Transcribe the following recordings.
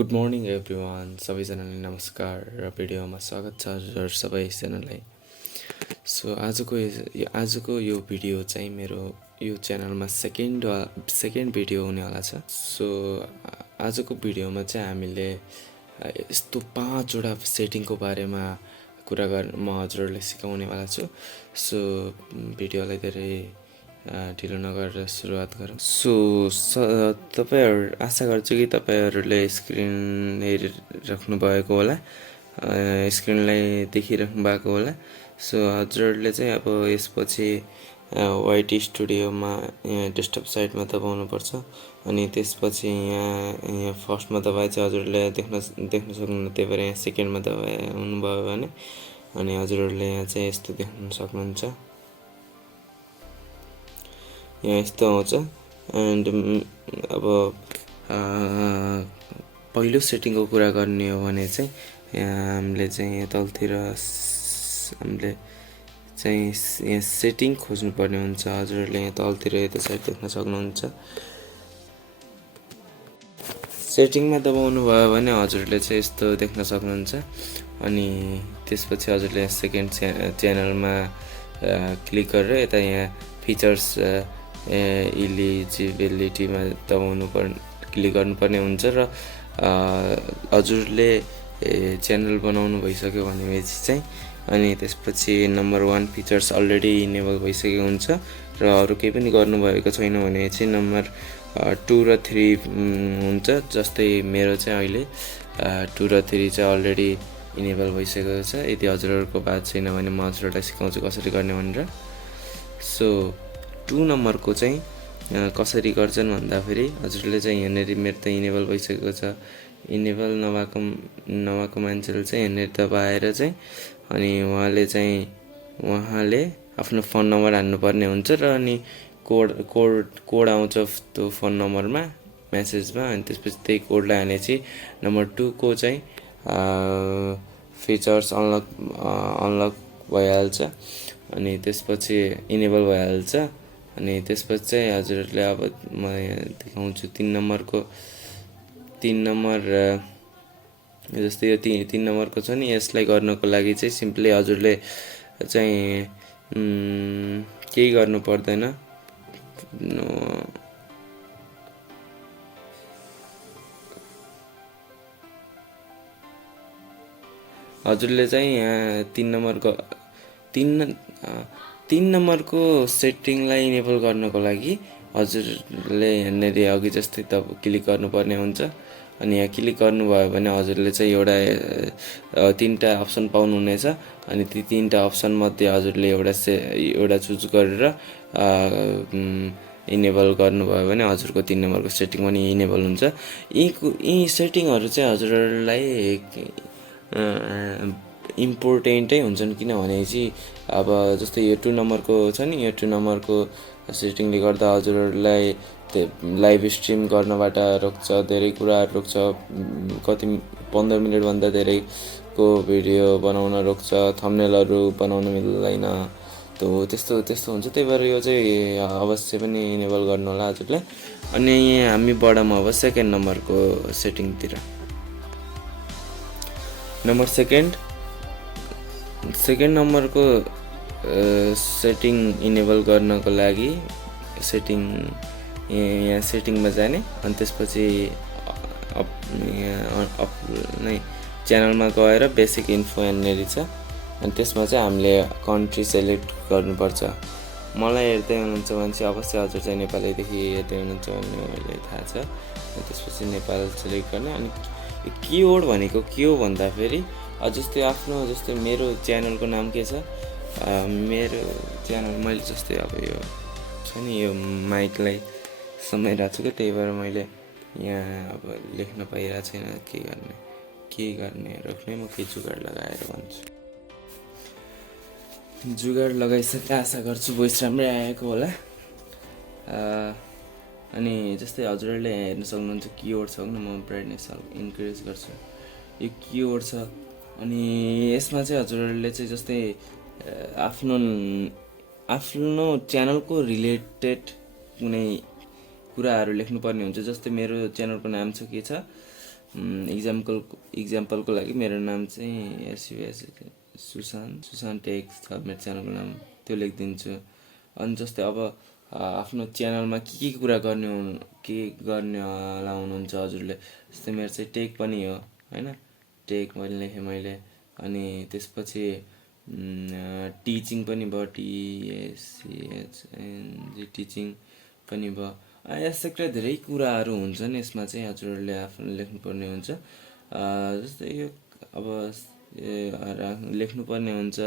Good morning everyone, सबैजनालाई नमस्कार र भिडियोमा स्वागत छ हजुर सबैजनालाई। सो आजको यो भिडियो चाहिँ मेरो यो च्यानलमा सेकेन्ड भिडियो हुनेवाला छ। सो आजको भिडियोमा चाहिँ हामीले यस्तो 5वटा सेटिङको बारेमा कुरा म हजुरहरूलाई सिकाउनेवाला छु। सो भिडियोलाई धेरै ढिलो नगरेर सुरुवात गरौँ। सो तपाईँहरू आशा गर्छु कि तपाईँहरूले स्क्रिन हेरिराख्नु भएको होला, स्क्रिनलाई देखिराख्नु भएको होला। सो हजुरहरूले चाहिँ अब यसपछि वाइटी स्टुडियोमा यहाँ डेस्कटप साइडमा दबाउनुपर्छ अनि त्यसपछि यहाँ फर्स्टमा दबाए चाहिँ हजुरहरूले देख्न सक्नुहुन्न। त्यही भएर यहाँ सेकेन्डमा दबाउनु भयो भने अनि हजुरहरूले यहाँ चाहिँ यस्तो देख्न सक्नुहुन्छ। यहाँ यस्तो आउँछ। एन्ड अब पहिलो सेटिङको कुरा गर्ने हो भने चाहिँ यहाँ हामीले चाहिँ तलतिर हामीले चाहिँ यहाँ सेटिङ खोज्नुपर्ने हुन्छ। हजुरहरूले यहाँ तलतिर यता साइड देख्न सक्नुहुन्छ। सेटिङमा दबाउनु भयो भने हजुरहरूले चाहिँ यस्तो देख्न सक्नुहुन्छ। अनि त्यसपछि हजुरले सेकेन्ड च्यानलमा क्लिक गरेर यता यहाँ फिचर्स इलिजिबिलिटीमा क्लिक गर्नुपर्ने हुन्छ र हजुरले च्यानल बनाउनु भइसक्यो भनेपछि चाहिँ अनि त्यसपछि नम्बर 1 फिचर्स अलरेडी इनेबल भइसकेको हुन्छ र अरू केही पनि गर्नुभएको छैन भने चाहिँ नम्बर 2 र 3 हुन्छ। जस्तै मेरो चाहिँ अहिले 2 र 3 चाहिँ अलरेडी इनेबल भइसकेको छ। यदि हजुरहरूको बात छैन भने म हजुरहरूलाई सिकाउँछु कसरी गर्ने भनेर। सो 2 नम्बरको चाहिँ कसरी गर्छन् भन्दाखेरि हजुरले चाहिँ यहाँनिर मेरो त इनेबल भइसकेको छ। इनेबल नभएको मान्छेले चाहिँ यहाँनिर दबाएर चाहिँ अनि उहाँले आफ्नो फोन नम्बर हान्नुपर्ने हुन्छ र अनि कोड आउँछ त्यो फोन नम्बरमा मेसेजमा। अनि त्यसपछि त्यही कोडलाई हानेपछि नम्बर 2 को चाहिँ फिचर्स अनलक भइहाल्छ अनि त्यसपछि इनेबल भइहाल्छ। अनि त्यसपछि चाहिँ हजुरहरूले अब म यहाँ देखाउँछु 3 नम्बर जस्तै यो 3 नम्बरको छ नि, यसलाई गर्नको लागि चाहिँ सिम्पली हजुरले चाहिँ केही गर्नु पर्दैन। हजुरले चाहिँ यहाँ 3 नम्बरको सेटिङलाई इनेबल गर्नको लागि हजुरले यहाँनिर अघि जस्तै त क्लिक गर्नुपर्ने हुन्छ। अनि यहाँ क्लिक गर्नुभयो भने हजुरले चाहिँ एउटा 3टा अप्सन पाउनुहुनेछ। अनि ती 3टा अप्सन मध्ये हजुरले एउटा चुज गरेर इनेबल गर्नुभयो भने हजुरको 3 नम्बरको सेटिङ पनि इनेबल हुन्छ। यी सेटिङहरू चाहिँ हजुरहरूलाई इम्पोर्टेन्टै हुन्छन् किनभने चाहिँ अब जस्तै यो 2 नम्बरको छ नि, यो 2 नम्बरको सेटिङले गर्दा हजुरहरूलाई लाइभ स्ट्रिम गर्नबाट रोक्छ, धेरै कुराहरू रोक्छ। कति 15 मिनटभन्दा धेरैको भिडियो बनाउन रोक्छ, थम्बनेलहरू बनाउन मिल्दैन, त्यस्तो हुन्छ। त्यही भएर यो चाहिँ अवश्य पनि इनेबल गर्नु होला हजुरले। अनि हामी बढौँ अब सेकेन्ड नम्बरको सेटिङतिर। नम्बर सेकेन्ड नम्बरको सेटिङ इनेबल गर्नको लागि यहाँ सेटिङमा जाने अनि त्यसपछि च्यानलमा गएर बेसिक इन्फो यहाँनिर छ। अनि त्यसमा चाहिँ हामीले कन्ट्री सेलेक्ट गर्नुपर्छ। मलाई हेर्दै हुनुहुन्छ भने चाहिँ अवश्य हजुर चाहिँ नेपालैदेखि हेर्दै हुनुहुन्छ भन्ने मलाई थाहा छ। अनि त्यसपछि नेपाल सेलेक्ट गर्ने। अनि किवर्ड भनेको के हो भन्दाखेरि जस्तै मेरो च्यानलको नाम के छ, मेरो च्यानल मैले जस्तै अब यो छ नि, यो माइकलाई समाइरहेको छु कि त्यही भएर मैले यहाँ अब लेख्न पाइरहेको छैन। के गर्ने रोक्ने म के जुगाड लगाएर भन्छु। जुगाड लगाइसके आशा गर्छु भोइस राम्रै आएको होला। अनि जस्तै हजुरहरूले यहाँ हेर्न सक्नुहुन्छ किवर्ड छ भने म ब्राइटनेस इन्क्रिज गर्छु। यो किवर्ड छ अनि यसमा चाहिँ हजुरहरूले चाहिँ जस्तै आफ्नो च्यानलको रिलेटेड कुनै कुराहरू लेख्नुपर्ने हुन्छ। जस्तै मेरो च्यानलको नाम छ के छ इक्जाम्पलको लागि मेरो नाम चाहिँ एसयुएस सुशान्त टेक्स छ मेरो च्यानलको नाम, त्यो लेखिदिन्छु। अनि जस्तै अब आफ्नो च्यानलमा के कुरा गर्नेवाला हुनुहुन्छ हजुरले, जस्तै मेरो चाहिँ टेक पनि हो होइन, टेक मैले लेखेँ मैले। अनि त्यसपछि टिचिङ पनि भयो, टिएससिएचएनजी टिचिङ पनि भयो। यस्तै धेरै कुराहरू हुन्छन् यसमा चाहिँ हजुरहरूले आफ्नो लेख्नुपर्ने हुन्छ। जस्तै यो अब लेख्नुपर्ने हुन्छ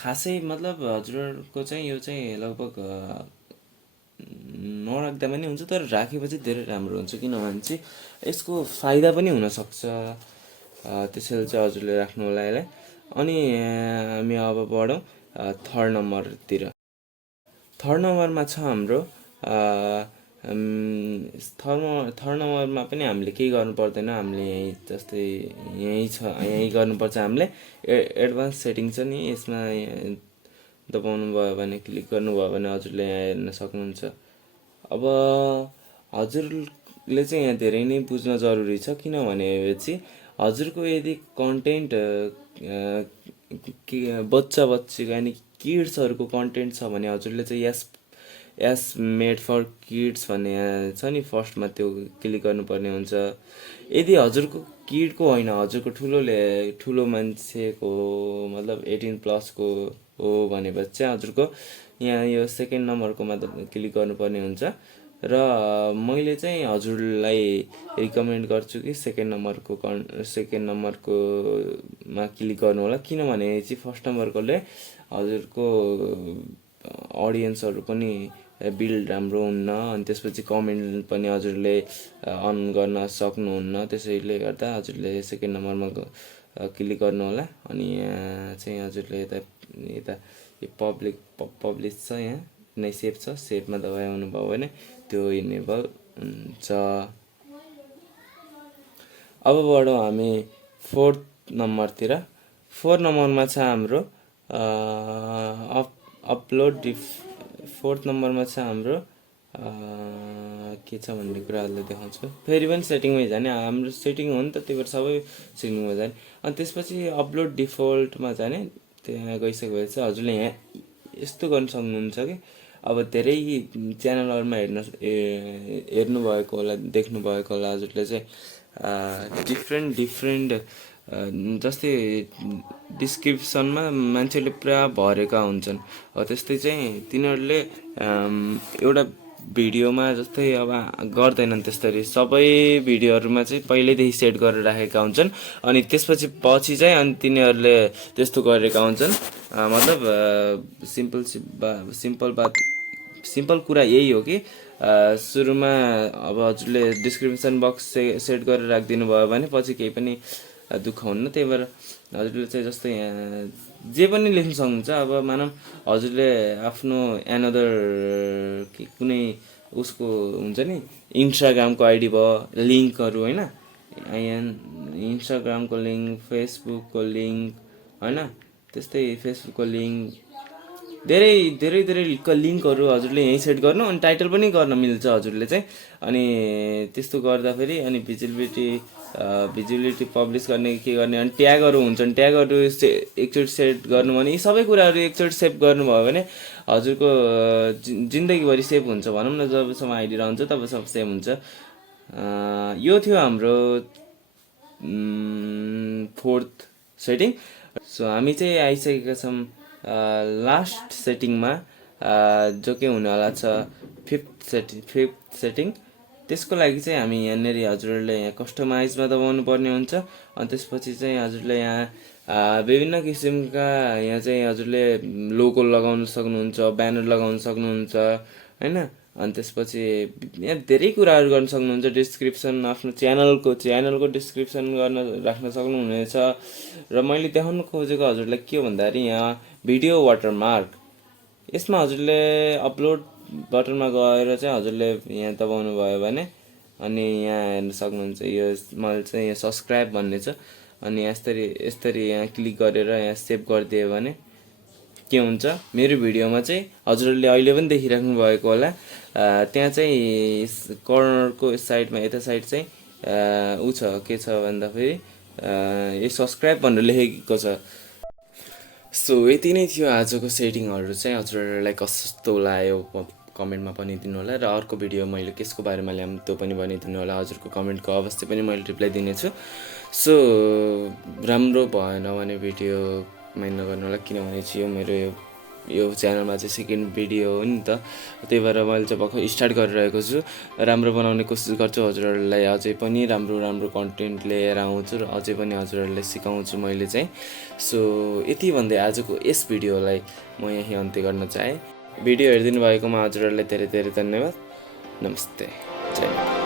खासै, मतलब हजुरहरूको चाहिँ यो चाहिँ लगभग नराख्दा पनि हुन्छ, तर राखेपछि धेरै राम्रो हुन्छ, किनभने चाहिँ यसको फाइदा पनि हुनसक्छ। त्यसैले चाहिँ हजुरले राख्नु होला यसलाई। अनि हामी अब बढौँ थर्ड नम्बरतिर। थर्ड नम्बरमा छ हाम्रो थर्ड नम्बरमा पनि हामीले केही गर्नु पर्दैन। हामीले यहीँ जस्तै यहीँ गर्नुपर्छ हामीले। एडभान्स सेटिङ छ नि, यसमा दबाउनु भयो भने, क्लिक गर्नुभयो भने हजुरले यहाँ हेर्न सक्नुहुन्छ। अब हजुरले चाहिँ यहाँ धेरै नै बुझ्न जरुरी छ, किनभनेपछि हजुरको यदि कन्टेन्ट बच्चाको यानि किड्सहरूको कन्टेन्ट छ भने हजुरले चाहिँ यस मेड फर किड्स भन्ने छ नि फर्स्टमा, त्यो क्लिक गर्नुपर्ने हुन्छ। यदि हजुरको किडको होइन, हजुरको ठुलो मान्छेको मतलब 18+ हो भनेपछि चाहिँ हजुरको यहाँ यो सेकेन्ड नम्बरकोमा क्लिक गर्नुपर्ने हुन्छ। र मैले चाहिँ हजुरलाई रिकमेन्ड गर्छु कि सेकेन्ड नम्बरकोमा क्लिक गर्नु होला, किनभने चाहिँ फर्स्ट नम्बरकोले हजुरको अडियन्सहरू पनि बिल्ड राम्रो हुन्न। अनि त्यसपछि कमेन्ट पनि हजुरले अन गर्न सक्नुहुन्न। त्यसैले गर्दा हजुरले सेकेन्ड नम्बरमा क्लिक गर्नु होला। अनि यहाँ चाहिँ हजुरले यता यो पब्लिस छ, यहाँ नै सेभ छ, सेभमा दबाउनु भयो भने त्यो इनेबल हुन्छ। अब बढौँ हामी फोर्थ नम्बरतिर। फोर्थ नम्बरमा छ हाम्रो अपलोड फोर्थ नम्बरमा छ हाम्रो के छ भन्ने कुराहरूलाई देखाउँछु। फेरि पनि सेटिङमै जाने, हाम्रो सेटिङ हो नि त, त्यही भएर सबै सेटिङमा जाने। अनि त्यसपछि अपलोड डिफल्टमा जाने। त्यहाँ गइसकेपछि हजुरले यहाँ यस्तो गर्न सक्नुहुन्छ कि अब धेरै च्यानलहरूमा हेर्नुभएको होला, देख्नुभएको होला हजुरले चाहिँ डिफ्रेन्ट जस्तै डिस्क्रिप्सनमा मान्छेले पुरा भरेका हुन्छन्। त्यस्तै चाहिँ तिनीहरूले एउटा भिडियोमा जस्तै अब गर्दैनन् त्यसरी, सबै भिडियोहरूमा चाहिँ पहिल्यैदेखि सेट गरेर राखेका हुन्छन्। अनि त्यसपछि चाहिँ अनि तिनीहरूले त्यस्तो गरेका हुन्छन्। मतलब सिम्पल कुरा यही हो कि सुरुमा अब हजुरले डिस्क्रिप्सन बक्स सेट गरेर राखिदिनु भयो भने पछि केही पनि दुःख हुन्न। त्यही भएर हजुरले चाहिँ जस्तै यहाँ जे पनि लेख्न सक्नुहुन्छ। अब मानौँ हजुरले आफ्नो एनदर कुनै उसको हुन्छ नि, इन्स्टाग्रामको आइडी भयो, लिङ्कहरू होइन, इन्स्टाग्रामको लिङ्क, फेसबुकको लिङ्क होइन, त्यस्तै फेसबुकको लिङ्क, धेरै लिङ्कहरू हजुरले यहीँ सेट गर्नु। अनि टाइटल पनि गर्न मिल्छ हजुरले चाहिँ। अनि त्यस्तो गर्दाखेरि अनि भिजिबिलिटी पब्लिस गर्ने के गर्ने, अनि ट्यागहरू हुन्छन्, ट्यागहरू एकचोटि सेट गर्नु भने, यी सबै कुराहरू एकचोटि सेभ गर्नुभयो भने हजुरको जिन्दगीभरि सेभ हुन्छ भनौँ न। जबसम्म आइडी रहन्छ तबसम्म सेभ हुन्छ। यो थियो हाम्रो फोर्थ सेटिङ। सो हामी चाहिँ आइसकेका छौँ लास्ट सेटिङमा, जो के हुनेवाला छ फिफ्थ सेटिङ। त्यसको लागि चाहिँ हामी यहाँनिर हजुरहरूले यहाँ कस्टमाइजमा दबाउनु पर्ने हुन्छ। अनि त्यसपछि चाहिँ हजुरले यहाँ विभिन्न किसिमका यहाँ चाहिँ हजुरले लोगो लगाउन सक्नुहुन्छ, ब्यानर लगाउन सक्नुहुन्छ होइन। अनि त्यसपछि यहाँ धेरै कुराहरू गर्न सक्नुहुन्छ। डिस्क्रिप्सन, आफ्नो च्यानलको डिस्क्रिप्सन राख्न सक्नुहुनेछ। र मैले देखाउन खोजेको हजुरलाई के हो भन्दाखेरि यहाँ भिडियो वाटरमार्क, यसमा हजुरले अपलोड बटनमा गएर चाहिँ हजुरले यहाँ दबाउनु भयो भने अनि यहाँ हेर्न सक्नुहुन्छ। यो मैले चाहिँ यहाँ सब्सक्राइब भन्ने छ, अनि यस्तरी यहाँ क्लिक गरेर यहाँ सेभ गरिदियो भने के हुन्छ, मेरो भिडियोमा चाहिँ हजुरहरूले अहिले पनि देखिराख्नु भएको होला, त्यहाँ चाहिँ कर्नरको साइडमा यता साइड चाहिँ ऊ छ के छ भन्दाखेरि यो सब्सक्राइब भनेर लेखेको छ। सो यति नै थियो आजको सेटिङहरू चाहिँ। हजुरहरूलाई कस्तो लाग्यो कमेन्टमा भनिदिनु होला, र अर्को भिडियो मैले कसको बारेमा ल्याऊँ त्यो पनि भनिदिनु होला। हजुरको कमेन्टको अवश्य पनि मैले रिप्लाई दिनेछु। सो राम्रो भएन भने भिडियो माइन्ड नगर्नु होला, किनभने चाहिँ यो मेरो यो च्यानलमा चाहिँ सेकेन्ड भिडियो हो नि त, त्यही भएर मैले चाहिँ भर्खर स्टार्ट गरिरहेको छु। राम्रो बनाउने कोसिस गर्छु, हजुरहरूलाई अझै पनि राम्रो राम्रो कन्टेन्ट लिएर आउँछु र अझै पनि हजुरहरूलाई सिकाउँछु मैले चाहिँ। सो यति भन्दै आजको यस भिडियोलाई म यहीँ अन्त्य गर्न चाहेँ। भिडियो हेरिदिनु भएकोमा हजुरहरूलाई धेरै धेरै धन्यवाद। नमस्ते, जय नेपाल।